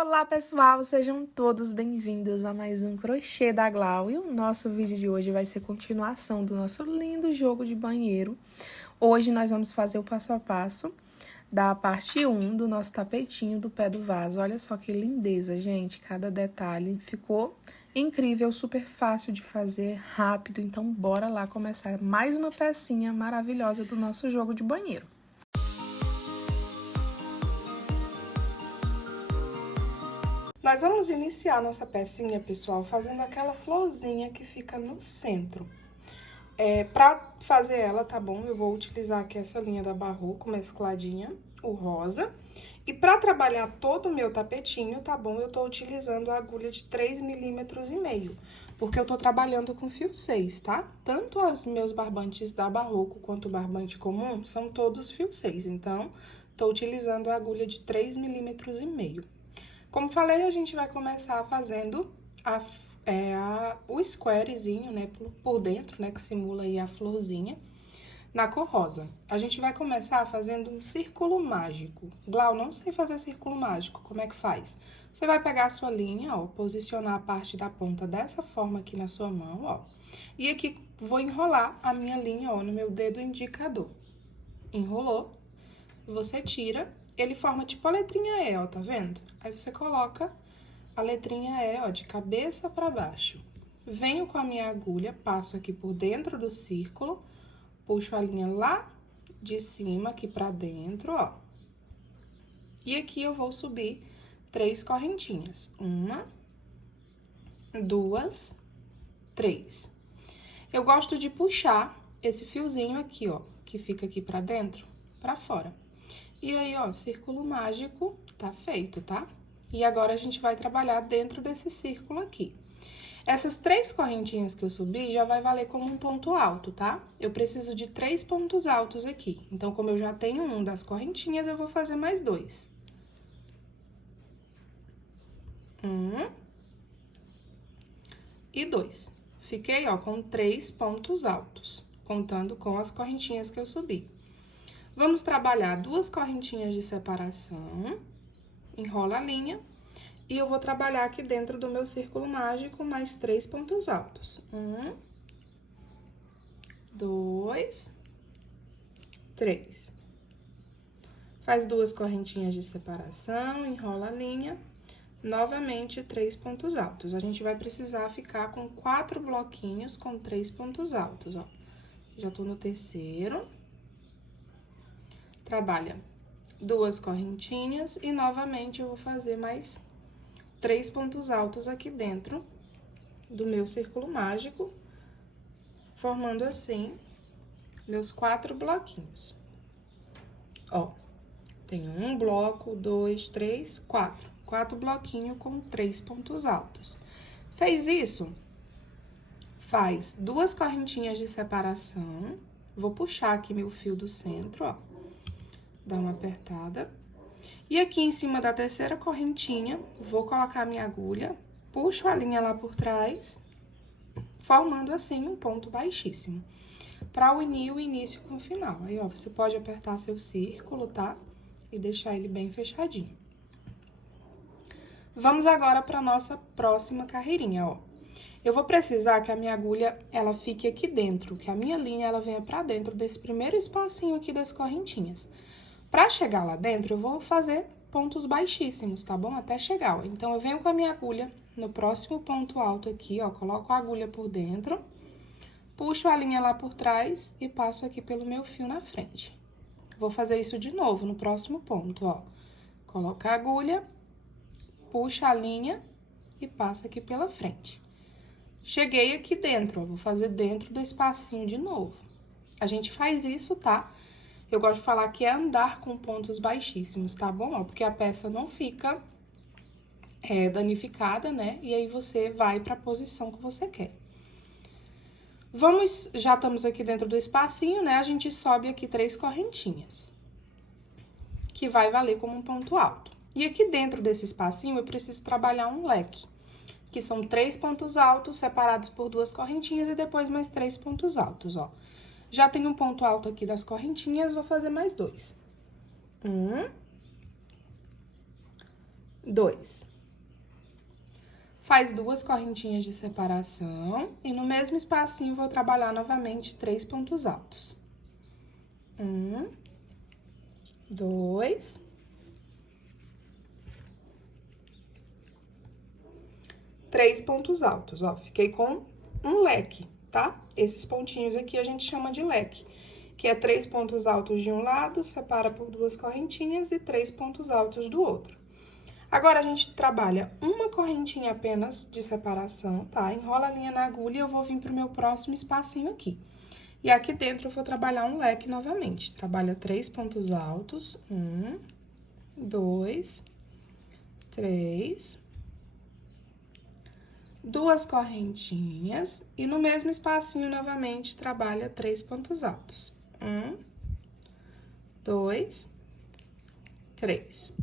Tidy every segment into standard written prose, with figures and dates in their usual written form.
Olá, pessoal! Sejam todos bem-vindos a mais um Crochê da Glau. E o nosso vídeo de hoje vai ser continuação do nosso lindo jogo de banheiro. Hoje nós vamos fazer o passo a passo da parte 1 do nosso tapetinho do pé do vaso. Olha só que lindeza, gente! Cada detalhe ficou incrível, super fácil de fazer, rápido. Então, bora lá começar mais uma pecinha maravilhosa do nosso jogo de banheiro. Nós vamos iniciar nossa pecinha, pessoal, fazendo aquela florzinha que fica no centro. Pra fazer ela, tá bom? Eu vou utilizar aqui essa linha da Barroco mescladinha, o rosa. E pra trabalhar todo o meu tapetinho, tá bom? Eu tô utilizando a agulha de 3,5 mm, porque eu tô trabalhando com fio 6, tá? Tanto os meus barbantes da Barroco quanto o barbante comum são todos fio 6, então, tô utilizando a agulha de 3,5 mm. Como falei, a gente vai começar fazendo o squarezinho, né, por dentro, né, que simula aí a florzinha, na cor rosa. A gente vai começar fazendo um círculo mágico. Glau, não sei fazer círculo mágico, como é que faz? Você vai pegar a sua linha, ó, posicionar a parte da ponta dessa forma aqui na sua mão, ó. E aqui, vou enrolar a minha linha, ó, no meu dedo indicador. Enrolou, você tira. Ele forma tipo a letrinha E, ó, tá vendo? Aí, você coloca a letrinha E, ó, de cabeça pra baixo. Venho com a minha agulha, passo aqui por dentro do círculo, puxo a linha lá de cima, aqui pra dentro, ó. E aqui eu vou subir 3 correntinhas. 1, 2, 3. Eu gosto de puxar esse fiozinho aqui, ó, que fica aqui pra dentro, pra fora. E aí, ó, círculo mágico tá feito, tá? E agora, a gente vai trabalhar dentro desse círculo aqui. Essas 3 correntinhas que eu subi, já vai valer como um ponto alto, tá? Eu preciso de 3 pontos altos aqui. Então, como eu já tenho um das correntinhas, eu vou fazer mais 2. 1 e 2. Fiquei, ó, com 3 pontos altos, contando com as correntinhas que eu subi. Vamos trabalhar 2 correntinhas de separação, enrola a linha, e eu vou trabalhar aqui dentro do meu círculo mágico mais 3 pontos altos. 1, 2, 3. Faz 2 correntinhas de separação, enrola a linha, novamente 3 pontos altos. A gente vai precisar ficar com 4 bloquinhos com 3 pontos altos, ó. Já tô no terceiro. Trabalha 2 correntinhas e, novamente, eu vou fazer mais 3 pontos altos aqui dentro do meu círculo mágico, formando assim meus 4 bloquinhos. Ó, tenho 1 bloco, 2, 3, 4. 4 bloquinhos com 3 pontos altos. Fez isso? Faz 2 correntinhas de separação. Vou puxar aqui meu fio do centro, ó. Dá uma apertada. E aqui em cima da terceira correntinha, vou colocar a minha agulha, puxo a linha lá por trás, formando assim um ponto baixíssimo, para unir o início com o final. Aí, ó, você pode apertar seu círculo, tá? E deixar ele bem fechadinho. Vamos agora para nossa próxima carreirinha, ó. Eu vou precisar que a minha agulha, ela fique aqui dentro, que a minha linha, ela venha pra dentro desse primeiro espacinho aqui das correntinhas. Pra chegar lá dentro, eu vou fazer pontos baixíssimos, tá bom? Até chegar, ó. Então, eu venho com a minha agulha no próximo ponto alto aqui, ó, coloco a agulha por dentro, puxo a linha lá por trás e passo aqui pelo meu fio na frente. Vou fazer isso de novo no próximo ponto, ó. Coloco a agulha, puxo a linha e passo aqui pela frente. Cheguei aqui dentro, ó, vou fazer dentro do espacinho de novo. A gente faz isso, tá? Eu gosto de falar que é andar com pontos baixíssimos, tá bom? Ó, porque a peça não fica danificada, né? E aí, você vai pra posição que você quer. Já estamos aqui dentro do espacinho, né? A gente sobe aqui 3 correntinhas, que vai valer como um ponto alto. E aqui dentro desse espacinho, eu preciso trabalhar um leque, que são 3 pontos altos separados por 2 correntinhas e depois mais 3 pontos altos, ó. Já tem um ponto alto aqui das correntinhas, vou fazer mais 2. 1, 2. Faz 2 correntinhas de separação e no mesmo espacinho vou trabalhar novamente 3 pontos altos. 1, 2, 3 pontos altos, ó. Fiquei com um leque, tá? Esses pontinhos aqui a gente chama de leque, que é 3 pontos altos de um lado, separa por 2 correntinhas e 3 pontos altos do outro. Agora, a gente trabalha uma correntinha apenas de separação, tá? Enrola a linha na agulha e eu vou vir pro meu próximo espacinho aqui. E aqui dentro eu vou trabalhar um leque novamente. Trabalha 3 pontos altos. 1, 2, 3. 2 correntinhas. E no mesmo espacinho, novamente, trabalha 3 pontos altos. 1, 2, 3.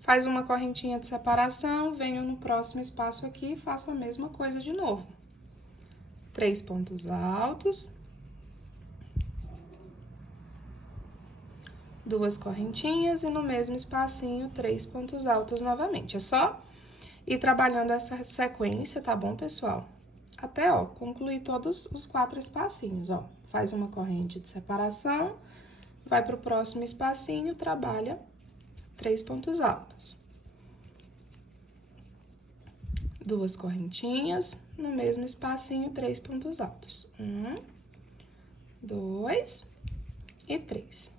Faz uma correntinha de separação, venho no próximo espaço aqui e faço a mesma coisa de novo. 3 pontos altos. 2 correntinhas e no mesmo espacinho, 3 pontos altos novamente. É só ir trabalhando essa sequência, tá bom, pessoal? Até, ó, concluir todos os 4 espacinhos, ó. Faz uma corrente de separação, vai pro próximo espacinho, trabalha 3 pontos altos. 2 correntinhas, no mesmo espacinho, 3 pontos altos. 1, 2 e 3.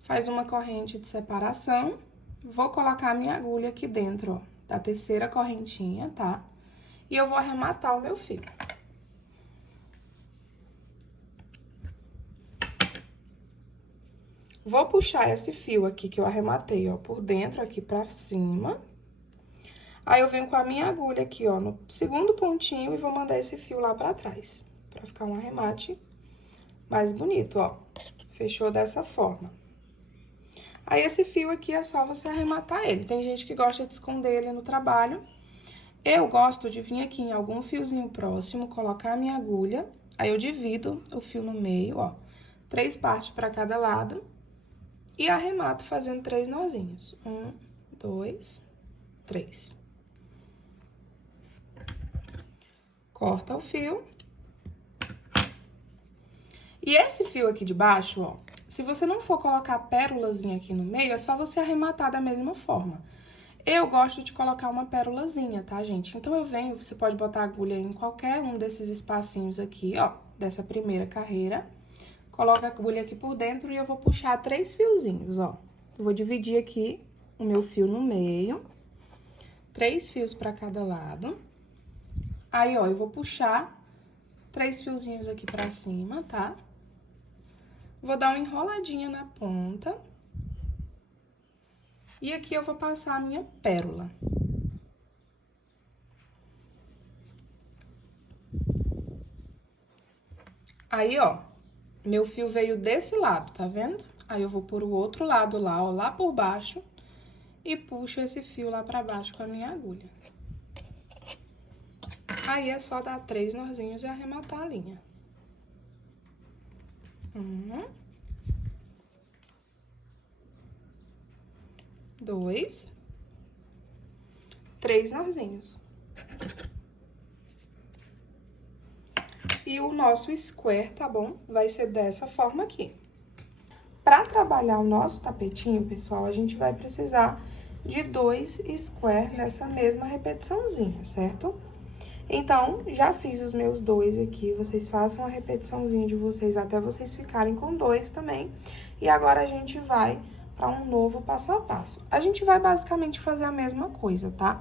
Faz uma corrente de separação, vou colocar a minha agulha aqui dentro, ó, da terceira correntinha, tá? E eu vou arrematar o meu fio. Vou puxar esse fio aqui que eu arrematei, ó, por dentro, aqui pra cima. Aí, eu venho com a minha agulha aqui, ó, no segundo pontinho e vou mandar esse fio lá pra trás, pra ficar um arremate mais bonito, ó. Fechou dessa forma. Aí, esse fio aqui é só você arrematar ele. Tem gente que gosta de esconder ele no trabalho. Eu gosto de vir aqui em algum fiozinho próximo, colocar a minha agulha, aí eu divido o fio no meio, ó, 3 partes pra cada lado. E arremato fazendo 3 nozinhos. 1, 2, 3. Corta o fio. E esse fio aqui de baixo, ó, se você não for colocar a pérolazinha aqui no meio, é só você arrematar da mesma forma. Eu gosto de colocar uma pérolazinha, tá, gente? Então, eu venho, você pode botar a agulha em qualquer um desses espacinhos aqui, ó, dessa primeira carreira. Coloca a agulha aqui por dentro e eu vou puxar 3 fiozinhos, ó. Eu vou dividir aqui o meu fio no meio. 3 fios pra cada lado. Aí, ó, eu vou puxar 3 fiozinhos aqui pra cima, tá? Vou dar uma enroladinha na ponta. E aqui eu vou passar a minha pérola. Aí, ó, meu fio veio desse lado, tá vendo? Aí, eu vou por o outro lado lá, ó, lá por baixo, e puxo esse fio lá pra baixo com a minha agulha. Aí, é só dar 3 nozinhos e arrematar a linha. 1, 2, 3 nozinhos. E o nosso square, tá bom? Vai ser dessa forma aqui. Pra trabalhar o nosso tapetinho, pessoal, a gente vai precisar de 2 square nessa mesma repetiçãozinha, certo? Então, já fiz os meus 2 aqui, vocês façam a repetiçãozinha de vocês até vocês ficarem com 2 também. E agora, a gente vai para um novo passo a passo. A gente vai basicamente fazer a mesma coisa, tá?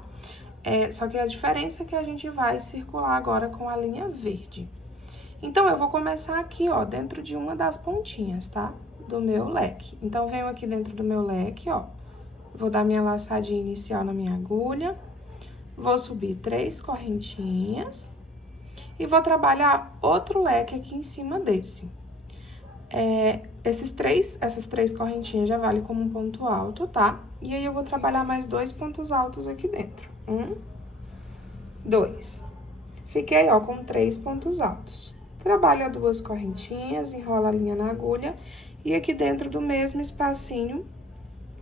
Só que a diferença é que a gente vai circular agora com a linha verde. Então, eu vou começar aqui, ó, dentro de uma das pontinhas, tá? Do meu leque. Então, venho aqui dentro do meu leque, ó. Vou dar minha laçadinha inicial na minha agulha. Vou subir 3 correntinhas. E vou trabalhar outro leque aqui em cima desse. Essas 3 correntinhas já valem como um ponto alto, tá? E aí, eu vou trabalhar mais 2 pontos altos aqui dentro. 1, 2. Fiquei, ó, com 3 pontos altos. Trabalha 2 correntinhas, enrola a linha na agulha. E aqui dentro do mesmo espacinho,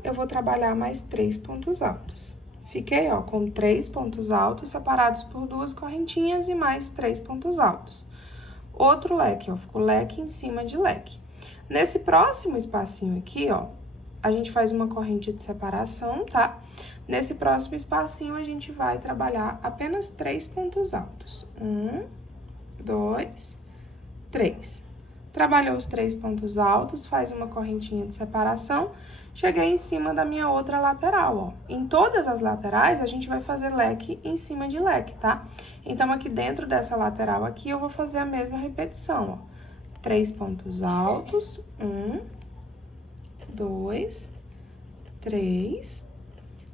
eu vou trabalhar mais 3 pontos altos. Fiquei, ó, com 3 pontos altos separados por 2 correntinhas e mais 3 pontos altos. Outro leque, ó, ficou leque em cima de leque. Nesse próximo espacinho aqui, ó, a gente faz uma corrente de separação, tá? Nesse próximo espacinho, a gente vai trabalhar apenas 3 pontos altos. 1, 2, 3. Trabalhou os 3 pontos altos, faz uma correntinha de separação. Cheguei em cima da minha outra lateral, ó. Em todas as laterais, a gente vai fazer leque em cima de leque, tá? Então, aqui dentro dessa lateral aqui, eu vou fazer a mesma repetição, ó. 3 pontos altos, 1, 2, 3,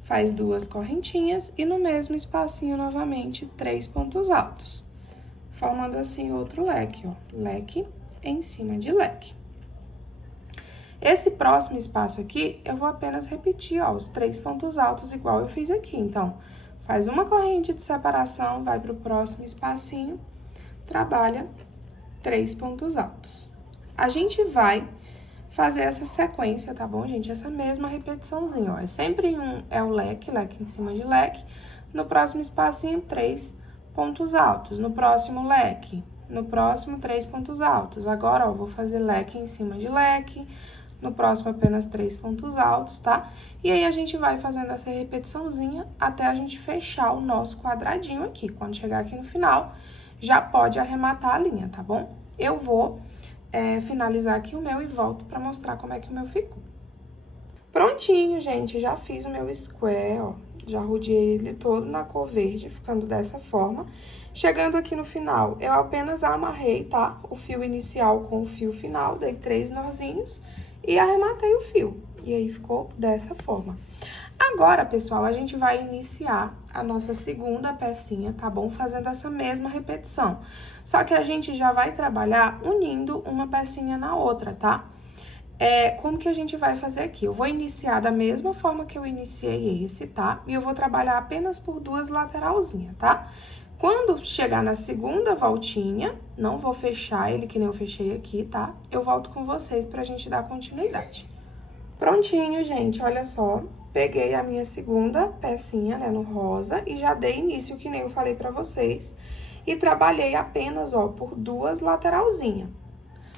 faz 2 correntinhas e no mesmo espacinho, novamente, 3 pontos altos. Formando assim outro leque, ó. Leque em cima de leque. Esse próximo espaço aqui, eu vou apenas repetir, ó, os 3 pontos altos igual eu fiz aqui. Então, faz uma corrente de separação, vai pro próximo espacinho, trabalha 3 pontos altos. A gente vai fazer essa sequência, tá bom, gente? Essa mesma repetiçãozinha, ó. É sempre o leque em cima de leque. No próximo espacinho, 3 pontos altos. No próximo leque, no próximo 3 pontos altos. Agora, ó, vou fazer leque em cima de leque. No próximo, apenas 3 pontos altos, tá? E aí, a gente vai fazendo essa repetiçãozinha até a gente fechar o nosso quadradinho aqui. Quando chegar aqui no final, já pode arrematar a linha, tá bom? Eu vou finalizar aqui o meu e volto pra mostrar como é que o meu ficou. Prontinho, gente, já fiz o meu square, ó. Já rodeei ele todo na cor verde, ficando dessa forma. Chegando aqui no final, eu apenas amarrei, tá? O fio inicial com o fio final, dei 3 nozinhos e arrematei o fio. E aí, ficou dessa forma. Agora, pessoal, a gente vai iniciar a nossa segunda pecinha, tá bom? Fazendo essa mesma repetição. Só que a gente já vai trabalhar unindo uma pecinha na outra, tá? Como que a gente vai fazer aqui? Eu vou iniciar da mesma forma que eu iniciei esse, tá? E eu vou trabalhar apenas por 2 lateralzinhas, tá? Quando chegar na segunda voltinha, não vou fechar ele que nem eu fechei aqui, tá? Eu volto com vocês pra gente dar continuidade. Prontinho, gente, olha só. Peguei a minha segunda pecinha, né, no rosa, e já dei início, que nem eu falei pra vocês. E trabalhei apenas, ó, por 2 lateralzinhas.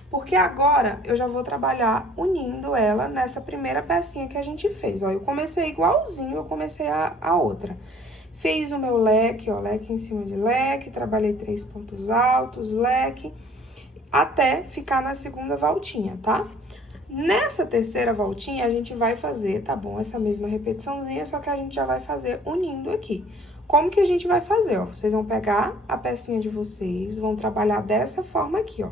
Porque agora, eu já vou trabalhar unindo ela nessa primeira pecinha que a gente fez, ó. Eu comecei igualzinho, eu comecei a outra. Fiz o meu leque, ó, leque em cima de leque, trabalhei 3 pontos altos, leque, até ficar na segunda voltinha, tá? Nessa terceira voltinha, a gente vai fazer, tá bom? Essa mesma repetiçãozinha, só que a gente já vai fazer unindo aqui. Como que a gente vai fazer, ó? Vocês vão pegar a pecinha de vocês, vão trabalhar dessa forma aqui, ó.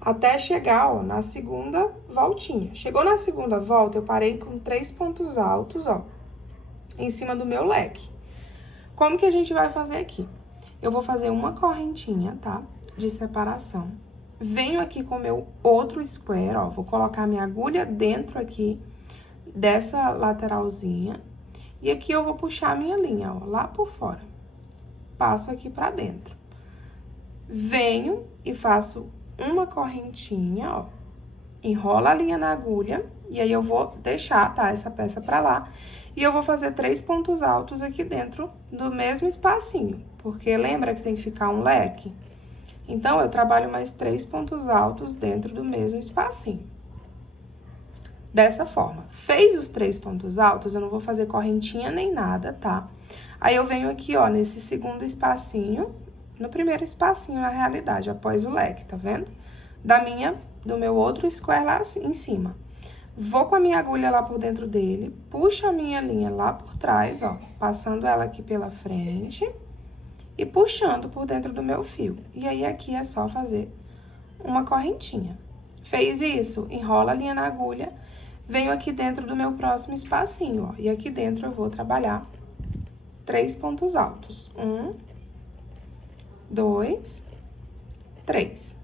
Até chegar, ó, na segunda voltinha. Chegou na segunda volta, eu parei com 3 pontos altos, ó, em cima do meu leque. Como que a gente vai fazer aqui? Eu vou fazer uma correntinha, tá? De separação. Venho aqui com o meu outro square, ó, vou colocar minha agulha dentro aqui dessa lateralzinha. E aqui eu vou puxar a minha linha, ó, lá por fora. Passo aqui pra dentro. Venho e faço uma correntinha, ó. Enrola a linha na agulha e aí eu vou deixar, tá, essa peça pra lá. E eu vou fazer 3 pontos altos aqui dentro do mesmo espacinho, porque lembra que tem que ficar um leque? Então, eu trabalho mais 3 pontos altos dentro do mesmo espacinho. Dessa forma. Fez os 3 pontos altos, eu não vou fazer correntinha nem nada, tá? Aí, eu venho aqui, ó, nesse segundo espacinho, no primeiro espacinho, na realidade, após o leque, tá vendo? Do meu outro square lá em cima. Vou com a minha agulha lá por dentro dele, puxo a minha linha lá por trás, ó, passando ela aqui pela frente e puxando por dentro do meu fio. E aí, aqui é só fazer uma correntinha. Fez isso, enrola a linha na agulha, venho aqui dentro do meu próximo espacinho, ó. E aqui dentro eu vou trabalhar 3 pontos altos. 1, 2, 3.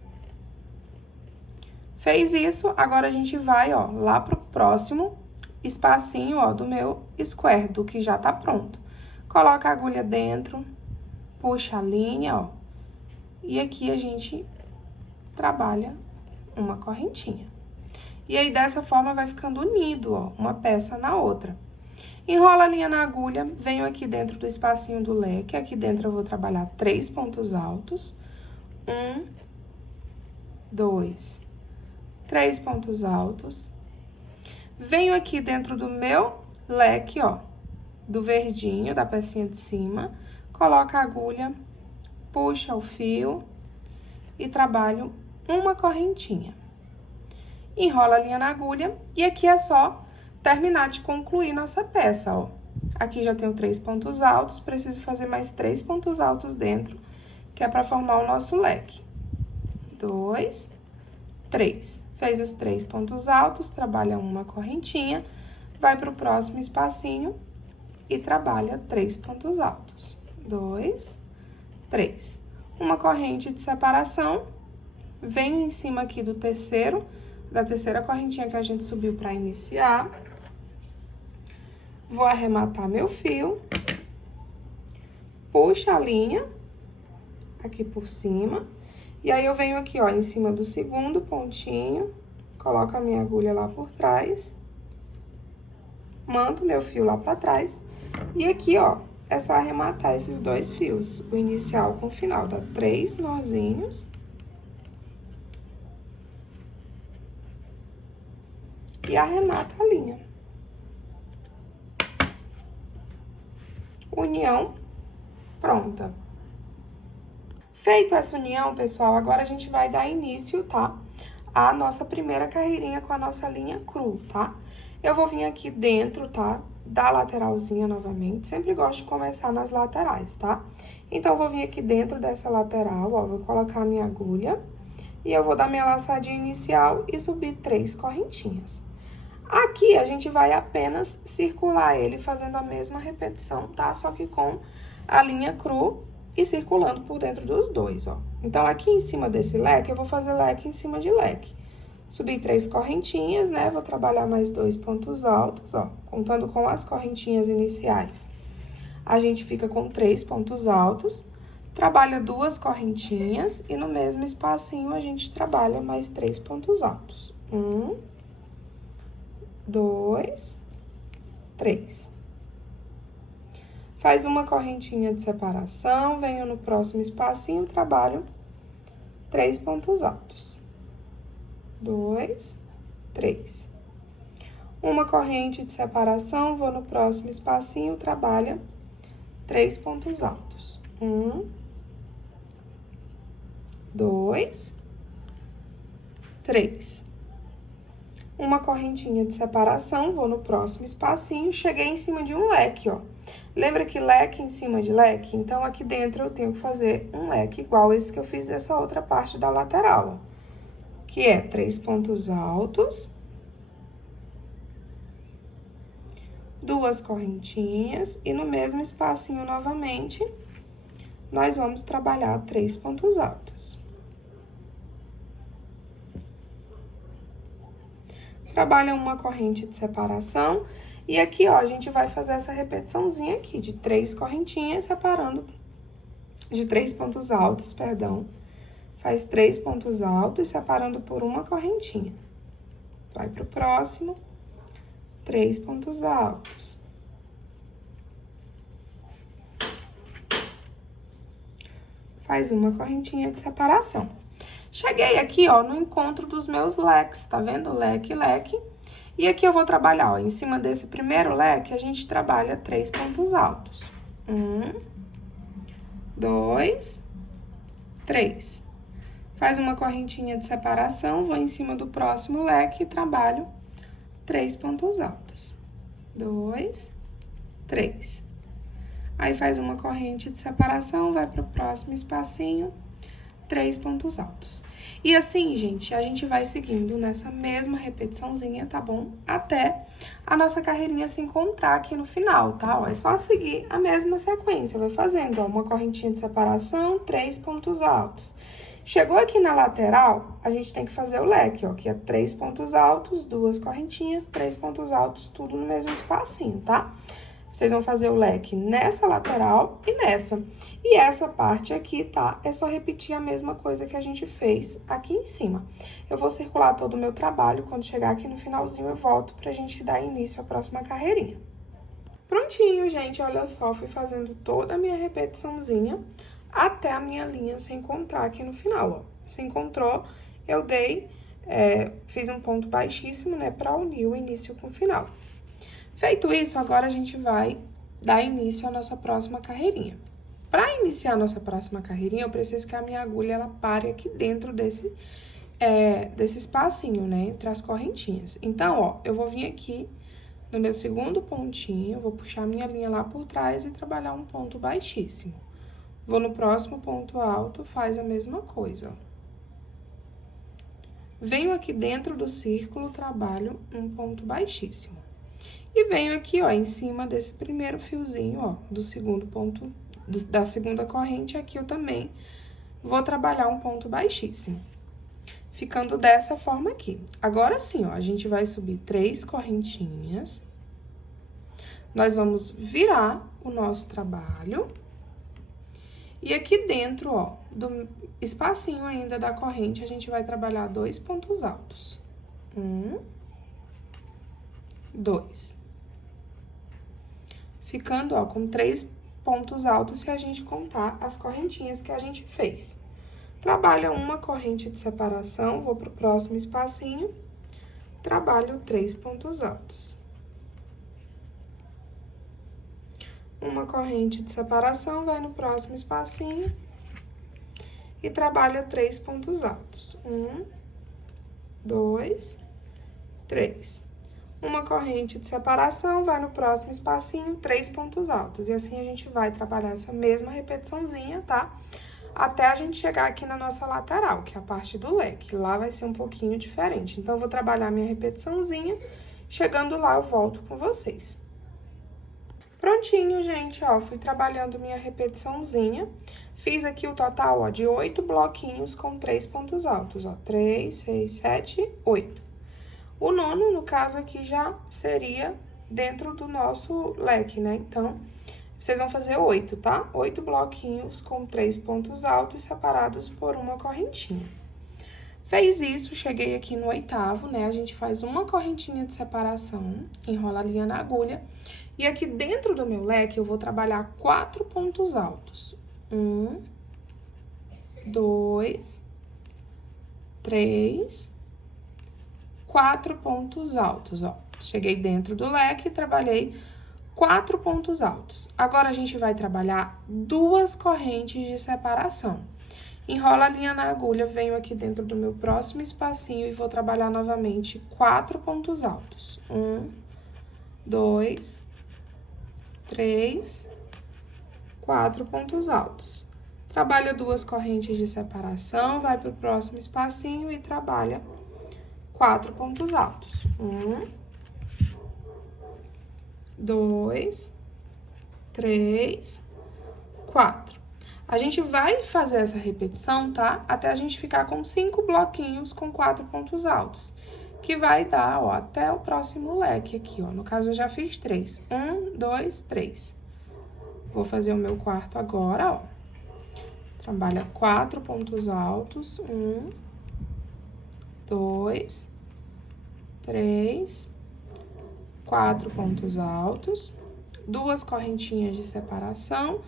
Fez isso, agora a gente vai, ó, lá pro próximo espacinho, ó, do meu square, do que já tá pronto. Coloca a agulha dentro, puxa a linha, ó, e aqui a gente trabalha uma correntinha. E aí, dessa forma, vai ficando unido, ó, uma peça na outra. Enrola a linha na agulha, venho aqui dentro do espacinho do leque, aqui dentro eu vou trabalhar 3 pontos altos. 1, 2, 3 pontos altos. Venho aqui dentro do meu leque, ó, do verdinho, da pecinha de cima, coloca a agulha, puxa o fio e trabalho uma correntinha. Enrola a linha na agulha e aqui é só terminar de concluir nossa peça, ó. Aqui já tenho 3 pontos altos, preciso fazer mais 3 pontos altos dentro, que é pra formar o nosso leque. 2, 3. Fez os 3 pontos altos, trabalha uma correntinha, vai pro próximo espacinho e trabalha 3 pontos altos. 2, 3. Uma corrente de separação, venho em cima aqui do terceiro, da terceira correntinha que a gente subiu pra iniciar. Vou arrematar meu fio, puxo a linha aqui por cima, e aí eu venho aqui, ó, em cima do segundo pontinho, coloco a minha agulha lá por trás, mando meu fio lá pra trás, e aqui, ó, é só arrematar esses 2 fios, o inicial com o final, dá 3 nozinhos. E arremata a linha. União pronta. Feito essa união, pessoal, agora a gente vai dar início, tá? A nossa primeira carreirinha com a nossa linha cru, tá? Eu vou vir aqui dentro, tá? Da lateralzinha novamente. Sempre gosto de começar nas laterais, tá? Então, eu vou vir aqui dentro dessa lateral, ó. Vou colocar a minha agulha. E eu vou dar minha laçadinha inicial e subir 3 correntinhas. Aqui, a gente vai apenas circular ele fazendo a mesma repetição, tá? Só que com a linha cru e circulando por dentro dos dois, ó. Então, aqui em cima desse leque, eu vou fazer leque em cima de leque. Subi 3 correntinhas, né? Vou trabalhar mais 2 pontos altos, ó. Contando com as correntinhas iniciais. A gente fica com 3 pontos altos, trabalha 2 correntinhas e no mesmo espacinho a gente trabalha mais 3 pontos altos. 1, 2, 3. Faz uma correntinha de separação, venho no próximo espacinho, trabalho 3 pontos altos. 2, 3. Uma corrente de separação, vou no próximo espacinho, trabalha 3 pontos altos. 1, 2, 3. Uma correntinha de separação, vou no próximo espacinho, cheguei em cima de um leque, ó. Lembra que leque em cima de leque? Então, aqui dentro eu tenho que fazer um leque igual esse que eu fiz dessa outra parte da lateral, ó. Que é 3 pontos altos, 2 correntinhas, e no mesmo espacinho novamente, nós vamos trabalhar 3 pontos altos. Trabalha uma corrente de separação, e aqui, ó, a gente vai fazer essa repetiçãozinha aqui, de 3 correntinhas, separando, de 3 pontos altos, perdão. Faz 3 pontos altos, separando por uma correntinha. Vai pro próximo, 3 pontos altos. Faz uma correntinha de separação. Cheguei aqui, ó, no encontro dos meus leques, tá vendo? Leque, leque. E aqui eu vou trabalhar, ó, em cima desse primeiro leque, a gente trabalha 3 pontos altos. 1, 2, 3. Faz uma correntinha de separação, vou em cima do próximo leque e trabalho 3 pontos altos. 2, 3. Aí, faz uma corrente de separação, vai pro próximo espacinho, 3 pontos altos. E assim, gente, a gente vai seguindo nessa mesma repetiçãozinha, tá bom? Até a nossa carreirinha se encontrar aqui no final, tá? Ó, é só seguir a mesma sequência, vai fazendo, ó, uma correntinha de separação, 3 pontos altos. Chegou aqui na lateral, a gente tem que fazer o leque, ó, que é 3 pontos altos, 2 correntinhas, 3 pontos altos, tudo no mesmo espacinho, tá? Vocês vão fazer o leque nessa lateral e nessa. E essa parte aqui, tá? É só repetir a mesma coisa que a gente fez aqui em cima. Eu vou circular todo o meu trabalho, quando chegar aqui no finalzinho eu volto pra gente dar início à próxima carreirinha. Prontinho, gente, olha só, fui fazendo toda a minha repetiçãozinha até a minha linha se encontrar aqui no final, ó. Se encontrou, eu fiz um ponto baixíssimo, né, pra unir o início com o final. Feito isso, agora a gente vai dar início à nossa próxima carreirinha. Pra iniciar a nossa próxima carreirinha, eu preciso que a minha agulha, ela pare aqui dentro desse espacinho, né, entre as correntinhas. Então, ó, eu vou vir aqui no meu segundo pontinho, vou puxar minha linha lá por trás e trabalhar um ponto baixíssimo. Vou no próximo ponto alto, faz a mesma coisa, ó. Venho aqui dentro do círculo, trabalho um ponto baixíssimo. E venho aqui, ó, em cima desse primeiro fiozinho, ó, do segundo ponto, da segunda corrente, aqui eu também vou trabalhar um ponto baixíssimo. Ficando dessa forma aqui. Agora sim, ó, a gente vai subir 3 correntinhas. Nós vamos virar o nosso trabalho. E aqui dentro, ó, do espacinho ainda da corrente, a gente vai trabalhar 2 pontos altos. 1, 2. Ficando, ó, com 3 pontos altos se a gente contar as correntinhas que a gente fez. Trabalha uma corrente de separação, vou pro próximo espacinho, trabalho 3 pontos altos. Uma corrente de separação, vai no próximo espacinho e trabalha 3 pontos altos. 1, 2, 3. Uma corrente de separação, vai no próximo espacinho, 3 pontos altos. E assim a gente vai trabalhar essa mesma repetiçãozinha, tá? Até a gente chegar aqui na nossa lateral, que é a parte do leque. Lá vai ser um pouquinho diferente. Então, eu vou trabalhar minha repetiçãozinha. Chegando lá, eu volto com vocês. Prontinho, gente, ó. Fui trabalhando minha repetiçãozinha. Fiz aqui o total, ó, de 8 bloquinhos com 3 pontos altos, ó. 3, 6, 7, 8. O nono, no caso aqui, já seria dentro do nosso leque, né? Então, vocês vão fazer 8, tá? 8 bloquinhos com 3 pontos altos separados por uma correntinha. Fez isso, cheguei aqui no 8º, né? A gente faz uma correntinha de separação, enrola a linha na agulha. E aqui dentro do meu leque, eu vou trabalhar 4 pontos altos. 1, 2, 3, 4 pontos altos, ó. Cheguei dentro do leque e trabalhei 4 pontos altos. Agora, a gente vai trabalhar 2 correntes de separação. Enrola a linha na agulha, venho aqui dentro do meu próximo espacinho e vou trabalhar novamente 4 pontos altos. 1, 2, 3, 4 pontos altos. Trabalha 2 correntes de separação, vai pro próximo espacinho e trabalha 4 pontos altos. 1, 2, 3, 4. A gente vai fazer essa repetição, tá? Até a gente ficar com 5 bloquinhos com 4 pontos altos. Que vai dar, ó, até o próximo leque aqui, ó. No caso, eu já fiz 3. 1, 2, 3. Vou fazer o meu quarto agora, ó. Trabalha 4 pontos altos. 1, 2, 3, 4 pontos altos, 2 correntinhas de separação.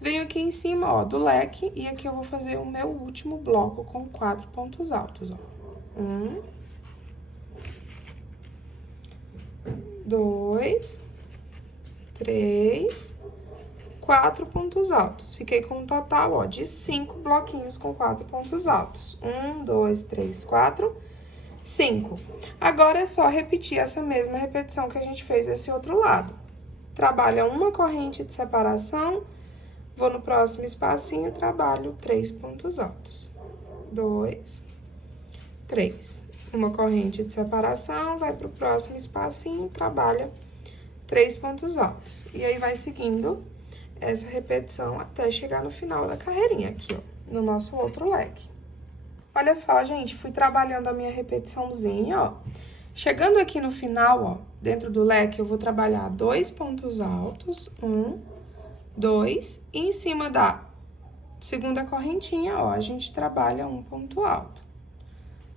Venho aqui em cima, ó, do leque, e aqui eu vou fazer o meu último bloco com 4 pontos altos, ó. 1, 2, 3, 4 pontos altos. Fiquei com um total, ó, de 5 bloquinhos com 4 pontos altos. 1, 2, 3, 4, 5. Agora, é só repetir essa mesma repetição que a gente fez desse outro lado. Trabalha uma corrente de separação, vou no próximo espacinho, trabalho 3 pontos altos. 2, 3. Uma corrente de separação, vai pro próximo espacinho, trabalha 3 pontos altos. E aí, vai seguindo essa repetição até chegar no final da carreirinha aqui, ó, no nosso outro leque. Olha só, gente, fui trabalhando a minha repetiçãozinha, ó. Chegando aqui no final, ó, dentro do leque, eu vou trabalhar 2 pontos altos, 1, 2, e em cima da segunda correntinha, ó, a gente trabalha um ponto alto.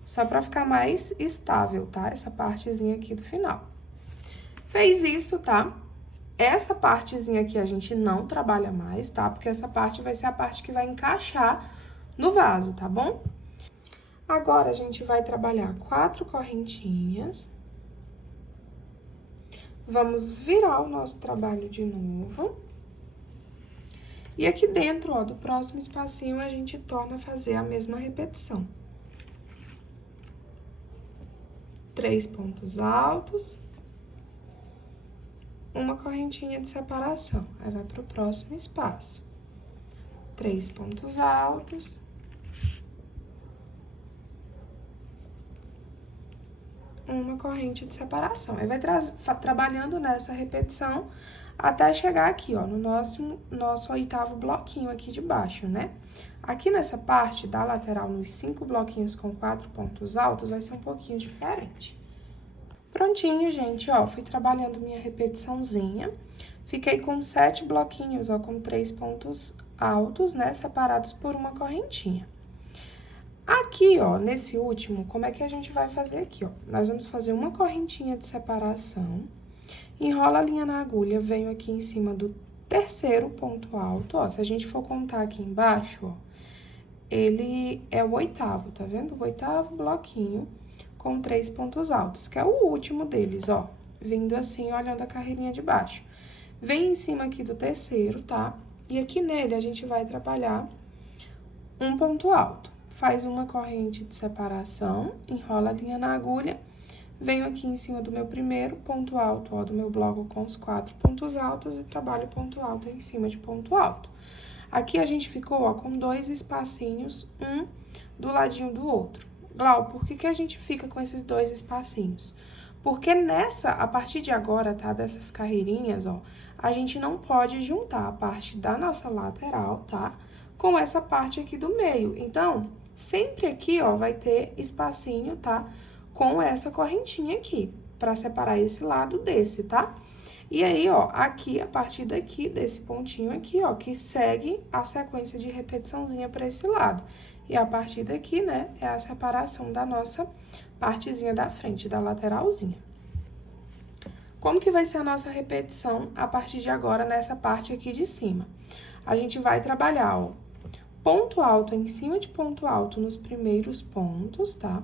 Só pra ficar mais estável, tá? Essa partezinha aqui do final. Fez isso, tá? Essa partezinha aqui a gente não trabalha mais, tá? Porque essa parte vai ser a parte que vai encaixar no vaso, tá bom? Agora, a gente vai trabalhar 4 correntinhas. Vamos virar o nosso trabalho de novo. E aqui dentro, ó, do próximo espacinho, a gente torna a fazer a mesma repetição. 3 pontos altos. Uma correntinha de separação. Aí, vai pro próximo espaço. 3 pontos altos. Uma corrente de separação. Aí, vai trabalhando nessa repetição até chegar aqui, ó, no nosso 8º bloquinho aqui de baixo, né? Aqui nessa parte da lateral, nos 5 bloquinhos com 4 pontos altos, vai ser um pouquinho diferente. Prontinho, gente, ó, fui trabalhando minha repetiçãozinha. Fiquei com 7 bloquinhos, ó, com 3 pontos altos, né, separados por uma correntinha. Aqui, ó, nesse último, como é que a gente vai fazer aqui, ó? Nós vamos fazer uma correntinha de separação, enrola a linha na agulha, venho aqui em cima do 3º ponto alto, ó. Se a gente for contar aqui embaixo, ó, ele é o 8º, tá vendo? O 8º bloquinho com 3 pontos altos, que é o último deles, ó. Vindo assim, olhando a carreirinha de baixo. Vem em cima aqui do 3º, tá? E aqui nele, a gente vai trabalhar um ponto alto. Faz uma corrente de separação, enrola a linha na agulha, venho aqui em cima do meu primeiro ponto alto, ó, do meu bloco com os 4 pontos altos e trabalho ponto alto em cima de ponto alto. Aqui a gente ficou, ó, com 2 espacinhos, um do ladinho do outro. Glau, por que a gente fica com esses 2 espacinhos? Porque a partir de agora, tá, dessas carreirinhas, ó, a gente não pode juntar a parte da nossa lateral, tá, com essa parte aqui do meio. Então, sempre aqui, ó, vai ter espacinho, tá? Com essa correntinha aqui, pra separar esse lado desse, tá? E aí, ó, aqui, a partir daqui, desse pontinho aqui, ó, que segue a sequência de repetiçãozinha pra esse lado. E a partir daqui, né, é a separação da nossa partezinha da frente, da lateralzinha. Como que vai ser a nossa repetição a partir de agora nessa parte aqui de cima? A gente vai trabalhar, ó, ponto alto em cima de ponto alto nos primeiros pontos, tá?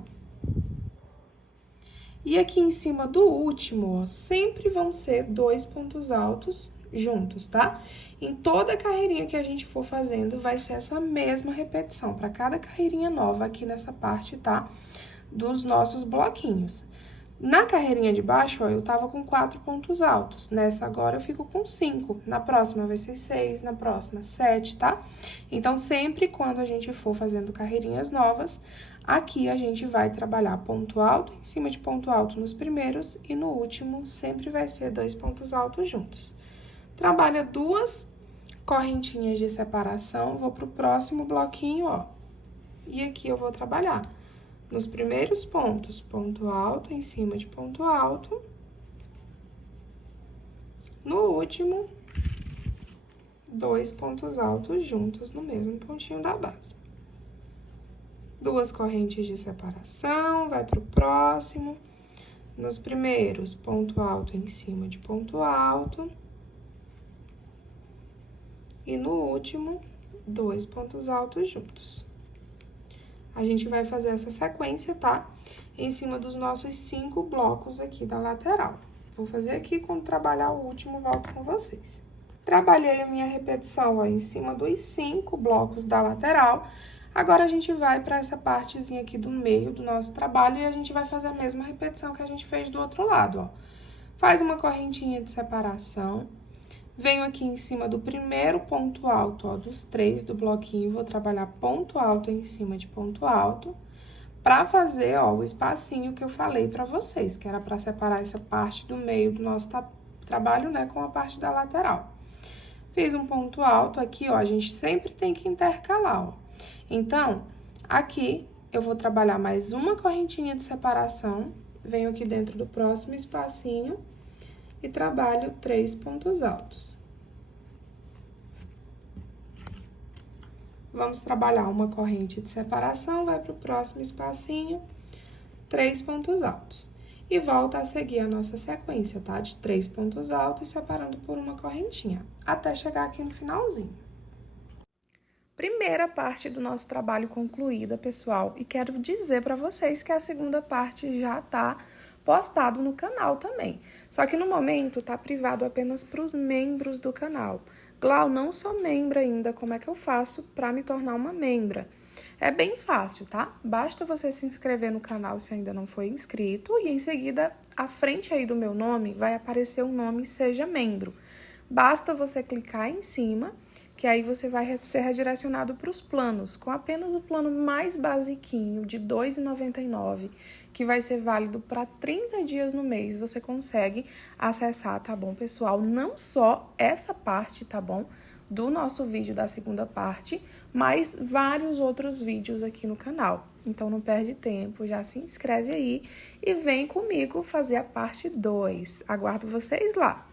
E aqui em cima do último, ó, sempre vão ser 2 pontos altos juntos, tá? Em toda carreirinha que a gente for fazendo, vai ser essa mesma repetição, para cada carreirinha nova aqui nessa parte, tá? Dos nossos bloquinhos. Na carreirinha de baixo, ó, eu tava com 4 pontos altos. Nessa agora eu fico com 5. Na próxima vai ser 6, na próxima 7, tá? Então, sempre quando a gente for fazendo carreirinhas novas, aqui a gente vai trabalhar ponto alto em cima de ponto alto nos primeiros e no último sempre vai ser 2 pontos altos juntos. Trabalha 2 correntinhas de separação, vou pro próximo bloquinho, ó. E aqui eu vou trabalhar nos primeiros pontos, ponto alto em cima de ponto alto. No último, 2 pontos altos juntos no mesmo pontinho da base. 2 correntes de separação, vai pro próximo. Nos primeiros, ponto alto em cima de ponto alto. E no último, 2 pontos altos juntos. A gente vai fazer essa sequência, tá? Em cima dos nossos 5 blocos aqui da lateral. Vou fazer aqui, quando trabalhar o último, volto com vocês. Trabalhei a minha repetição, ó, em cima dos 5 blocos da lateral. Agora, a gente vai pra essa partezinha aqui do meio do nosso trabalho e a gente vai fazer a mesma repetição que a gente fez do outro lado, ó. Faz uma correntinha de separação. Venho aqui em cima do primeiro ponto alto, ó, dos 3 do bloquinho, vou trabalhar ponto alto em cima de ponto alto, pra fazer, ó, o espacinho que eu falei pra vocês, que era pra separar essa parte do meio do nosso trabalho, né, com a parte da lateral. Fiz um ponto alto aqui, ó, a gente sempre tem que intercalar, ó. Então, aqui, eu vou trabalhar mais uma correntinha de separação, venho aqui dentro do próximo espacinho, e trabalho 3 pontos altos. Vamos trabalhar uma corrente de separação, vai pro próximo espacinho, 3 pontos altos. e volta a seguir a nossa sequência, tá? De 3 pontos altos e separando por uma correntinha, até chegar aqui no finalzinho. Primeira parte do nosso trabalho concluída, pessoal, e quero dizer para vocês que a segunda parte já tá postado no canal também. Só que no momento tá privado apenas para os membros do canal. Glau, não sou membro ainda, como é que eu faço para me tornar uma membra? É bem fácil, tá? Basta você se inscrever no canal se ainda não foi inscrito e em seguida, à frente aí do meu nome, vai aparecer o nome Seja Membro. Basta você clicar em cima, que aí você vai ser redirecionado para os planos, com apenas o plano mais basiquinho de R$ 2,99, que vai ser válido para 30 dias no mês. Você consegue acessar, tá bom, pessoal? Não só essa parte, tá bom? Do nosso vídeo da segunda parte, mas vários outros vídeos aqui no canal. Então, não perde tempo, já se inscreve aí e vem comigo fazer a parte 2. Aguardo vocês lá!